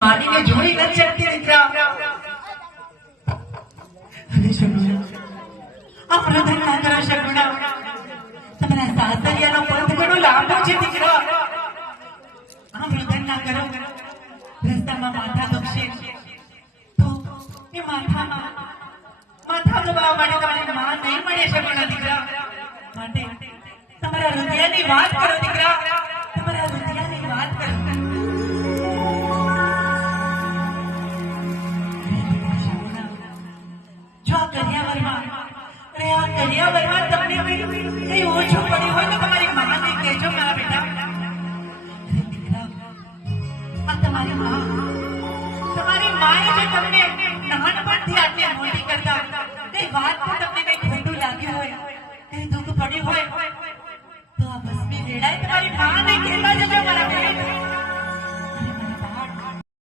માનીને જોઈ નથી શકતી દીકરા. અરે શગુણા, આ પ્રધાન ના કરો શગુણા. તમારા સાસરિયાનો પંથ ઘણો લાંબો છે દીકરા. આ પ્રધાન ના કરો. રસ્તામાં માથા દુખશે તો એ માથા દબાવવા માટે તમારી માં નહીં મળે શગુણા દીકરા. માટે તમારા હૃદયની વાત કરો દીકરા. તમારા હૃદયની વાત કરો. કન્યાવરમાં તમને કઈ ઓછું પડ્યું હોય તો તમારી માને કહેજો મારા બેટા. આ તમારી માએ જે તમને નાનપણથી આટલી મોટી કરતા કઈ વાત તમને કઈ ખોટું લાગ્યું હોય, કઈ દુઃખ પડ્યું હોય તો આ ભસ્મી વેળાએ તમારી માને કહેતા જજો મારા બેટા.